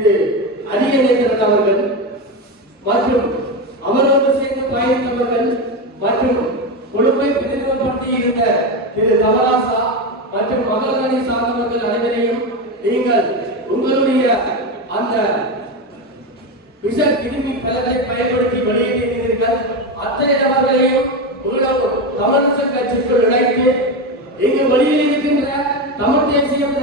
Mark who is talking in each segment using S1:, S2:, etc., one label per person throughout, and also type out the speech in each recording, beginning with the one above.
S1: திரு அரியநேந்திரன் அவர்கள் மற்றும் அவரோடு சேர்ந்து பயணித்தவர்கள் மற்றும் கொழும்பை பிரதிநிதிப்படுத்தி இருந்த திரு தவராசா மற்றும் மகளரணி சார்ந்தவர்கள் அனைவரையும் நீங்கள் உங்களுடைய அந்த விஷ கிருமி பலத்தை பயன்படுத்தி வெளியிட்டிருந்தீர்கள் அத்தனை நபர்களையும் உள்ள தமிழக கட்சிக்குள் இணைத்து இங்கு வெளியில் இருக்கின்ற தமிழ் தேசியம்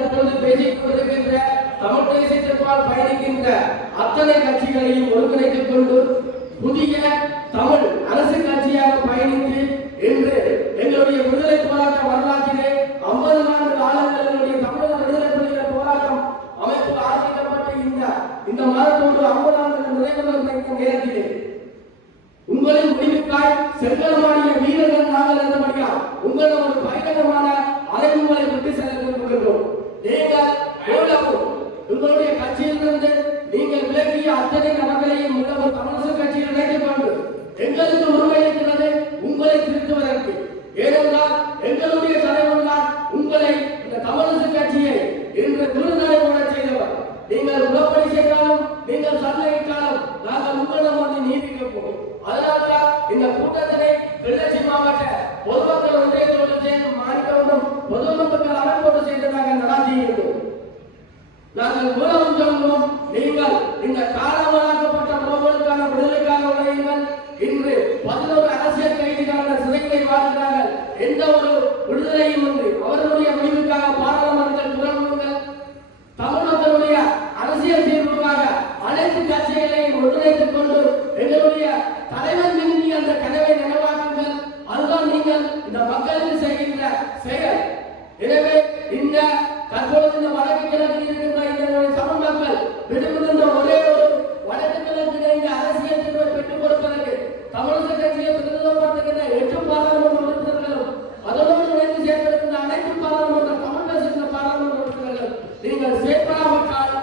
S1: தமிழ் பயணிக்கின்ற அத்தனை கட்சிகளையும் ஒருங்கிணைத்துக் கொண்டு புதிய தமிழ் அரசு கட்சியாக பயணித்து இன்று எங்களுடைய விடுதலை போராட்ட வரலாற்றிலே ஐம்பது ஆண்டு காலங்களினுடைய தமிழக விடுதலை புலிகள் போராட்டம் அமைப்பு ஆரம்பிக்கப்பட்ட இந்த இந்த மாதத்தோடு ஐம்பது ஆண்டு நிறைவு இந்த நேரத்திலே உங்களின் முடிவுக்காய் செங்கலமாடிய வீரர்கள் நாங்கள் இருந்தபடியால் உங்கள் ஒரு பயங்கரமான அலைவுகளை விட்டு செல்ல விரும்புகின்றோம் நீங்கள் எவ்வளவு உங்களுடைய கட்சியிலிருந்து நீங்கள் விலகிய அத்தனை நபர்களையும் உள்ள ஒரு தமிழக கட்சியில் இணைத்துக் கொண்டு எங்களுக்கு உரிமை இருக்கிறது உங்களை திருத்துவதற்கு. ஏனென்றால் எங்களுடைய தலைவர் தான் உங்களை இந்த தமிழக கட்சியை இன்று விருதுநடை கூட செய்தவர். நீங்கள் உடம்படி செய்தாலும் நீங்கள் சண்டையிட்டாலும் நாங்கள் உங்களிடம் வந்து நீதி கேட்போம். அதனால்தான் இந்த கூட்டத்தினை கிள்ளச்சி மாவட்ட பொதுமக்கள் ஒன்றியத்தோடு சேர்ந்து மாணிக்கவனும் பொதுமக்கள் அமைப்போடு சேர்ந்து நாங்கள் நடாத்தி நாங்கள் மூலம் சொல்கிறோம் நீங்கள் இந்த காலமாக்கப்பட்ட உறவுகளுக்கான விடுதலைக்காக உழையுங்கள். இன்று பதினோரு அரசியல் கைதிகளான சிறைகளை வாழ்கிறார்கள் எந்த ஒரு விடுதலையும் இன்றி அவர்களுடைய முடிவுக்காக பாராளுமன்ற குரல் கொடுங்கள் தமிழகத்தினுடைய அரசியல் தீர்வுக்காக அனைத்து கட்சிகளையும் ஒருங்கிணைத்துக் கொண்டு எங்களுடைய தலைவர் விரும்பி அந்த கனவை நினைவாக்குங்கள் அதுதான் நீங்கள் இந்த மக்களுக்கு செய்கின்ற செயல் எனவே இந்த தற்பொழுது இந்த வடக்கு கிழக்கில் இருக்கின்ற இந்த தமிழ் மக்கள் விடுபடுகின்ற ஒரே ஒரு வடக்கு கிழக்கில் இந்த அரசியல் தீர்வை பெற்றுக் கொடுப்பதற்கு தமிழக கட்சியை பிரதிநிதித்துவப்படுத்துகின்ற எட்டு பாராளுமன்ற உறுப்பினர்களும் அதனோடு இணைந்து செயல்படுகின்ற அனைத்து பாராளுமன்ற தமிழ் பேசுகின்ற பாராளுமன்ற உறுப்பினர்கள் நீங்கள் செயற்படாவிட்டால்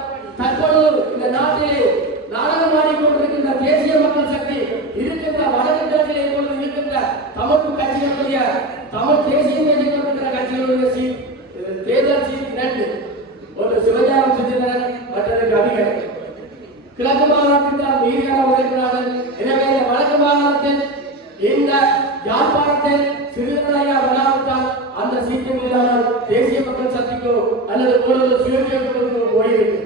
S1: தற்பொழுது இந்த நாட்டிலே நாடகம் ஆடிக்கொண்டிருக்கின்ற தேசிய மக்கள் சக்தி இருக்கின்ற வடக்கு கிழக்கில் இப்பொழுது இருக்கின்ற தமிழ் கட்சிகளுடைய தமிழ் தேசியம் பேசிக் கொண்டிருக்கிற கட்சிகளுடைய சீட் தேர்தல் சீட் ஒன்று சிவஞானம் சுஜிதரன் மற்றது கவிகள் கிழக்கு மாகாணத்தில் மீதியான உழைக்கிறார்கள் எனவே இந்த வடக்கு மாகாணத்தில் இந்த யாழ்ப்பாணத்தில் அந்த சீட்டும் இல்லாமல் தேசிய மக்கள் சக்திக்கோ அல்லது ஒரு சுயேட்சைக்கோ போயிருக்கு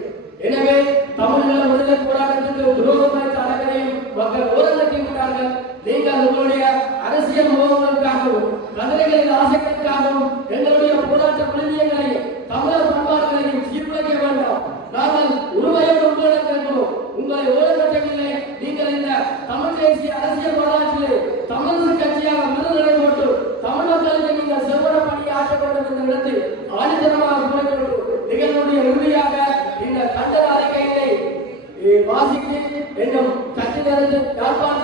S1: எனவே தமிழக விடுதலை போராட்டத்திற்கு துரோகம் அனைவரையும் மக்கள் ஓரங்கட்டி விட்டார்கள் நீங்கள் உங்களுடைய அரசியல் மோகங்களுக்காகவும் கதிரைகளின் ஆசைகளுக்காகவும் எங்களுடைய போராட்ட விழுமியங்களையும் தமிழர் பண்பாடுகளையும் சீர்குலைக்க வேண்டாம் நாங்கள் உரிமையோடு உங்களிடம் கேட்கிறோம் உங்களை ஓரங்கட்டவில்லை நீங்கள் இந்த தமிழ் தேசிய அரசியல் வரலாற்றிலே தமிழக கட்சியாக விருதுகளை போட்டு தமிழ் மக்களுக்கு நீங்கள் செவ்வன பணி ஆற்ற வேண்டும் என்ற இடத்தில் ஆணித்தனமாக நிகழ்வுடைய உறுதியாக இந்த கண்டன அறிக்கையினை வாசித்து என்னும் கட்சியிலிருந்து யாழ்ப்பாணத்தில்